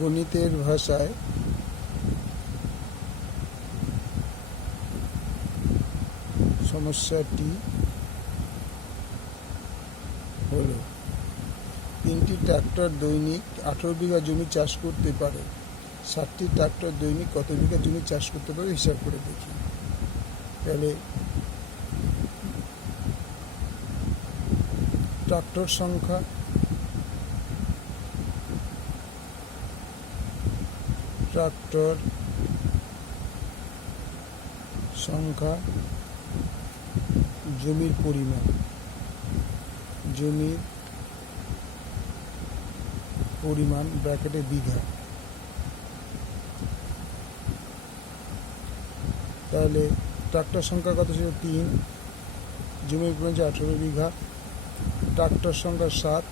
গণিতের ভাষায় সমস্যাটি হলো, 3টি ট্রাক্টর দৈনিক 18 বিঘা জমি চাষ করতে পারে। 7টি ট্রাক্টর দৈনিক কত বিঘা জমি চাষ করতে পারে হিসাব করে দেখি। তাহলে ট্রাক্টর সংখ্যা জমির পরিমাণ ব্র্যাকেটে বিঘা। তাহলে ট্রাক্টর সংখ্যা কত ছিল? 3, জমির পরিমাণ 18 বিঘা, ট্রাক্টর সংখ্যা 7।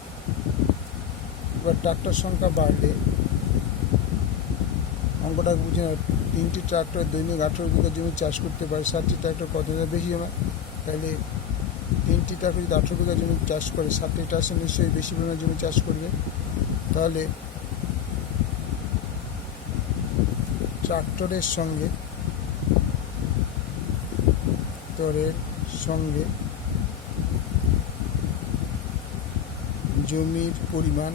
এবার ট্রাক্টর সংখ্যা বাড়লে অঙ্কটা বুঝে না। 3টি ট্রাক্টর দৈনিক 18 বিঘা জমি চাষ করতে পারে। 7টি ট্রাক্টর কত বেশি হবে? তাহলে 3টি ট্রাক্টর যদি 18 বিঘা জমি চাষ করে, 7টি ট্রাক্টর নিশ্চয়ই বেশি পরিমাণে জমি চাষ করবে। তাহলে ট্রাক্টরের সঙ্গে জমির পরিমাণ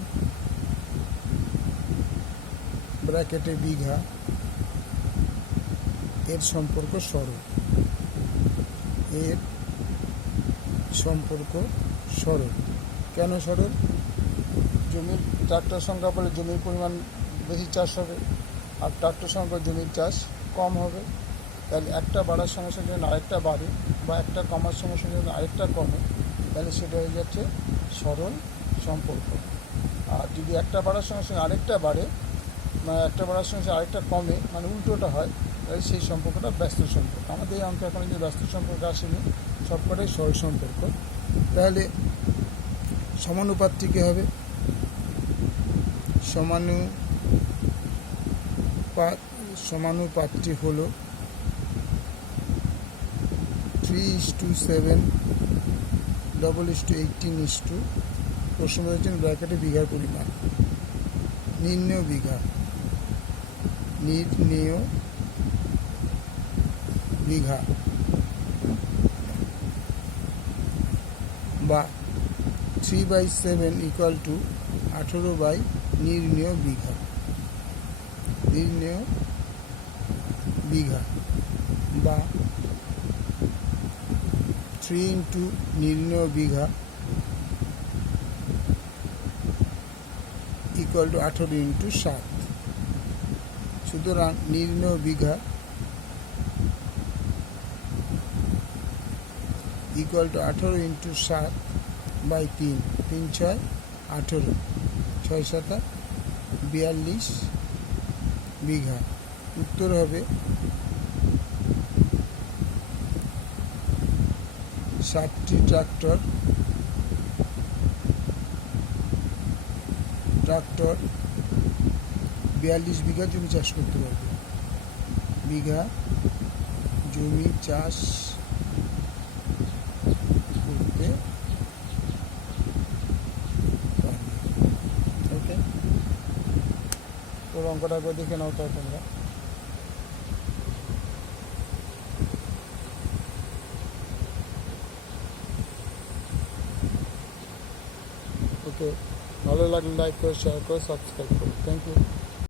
ব্র্যাকেটে বিঘা এর সম্পর্ক সরল। কেন সরল? জমির ট্রাক্টর সংখ্যা বলে জমির পরিমাণ বেশি চাষ হবে, আর ট্রাক্টর সংখ্যা জমির চাষ কম হবে। তাহলে একটা বাড়ার সঙ্গে সঙ্গে যখন আরেকটা বাড়ে, বা একটা কমার সঙ্গে সঙ্গে যখন আরেকটা কমে, তাহলে সেটা হয়ে যাচ্ছে সরল সম্পর্ক। আর যদি একটা বাড়ার সঙ্গে সঙ্গে আরেকটা বাড়ে, একটা বাড়ার সঙ্গে সঙ্গে আরেকটা কমে, মানে উল্টোটা হয়, তাহলে সেই সম্পর্কটা ব্যস্ত সম্পর্ক। আমাদের এই অঙ্কে এখন যে ব্যস্ত সম্পর্ক আসেনি, সবকটাই সরল সম্পর্ক। তাহলে সমানুপাতটি কী হবে? সমানুপাতটি হলো 3:7, 18:18, প্রশ্ন বলেছেন ব্র্যাকেটে বিঘার পরিমাণ। নির্ণেয় বিঘা বা 3/7 = 18 নির্ণেয় বিঘা বা 3 × নির্ণেয় বিঘা = 18 × 7। সুতরাং নির্ণেয় বিঘা = 18 × 7/3, 3 × 6 = 18, 6 × 7 = 42 বিঘা। উত্তর হবে 7টি ট্রাক্টর 42 বিঘা জমি চাষ করতে পারবে। বিঘা জমি চাষ করতে পারবে। ওকে, তোর অঙ্কটা করে দেখে নাও তো তোমরা। ওকে, ভালো লাগলে লাইক করো, শেয়ার করো, সাবস্ক্রাইব করো। Thank you.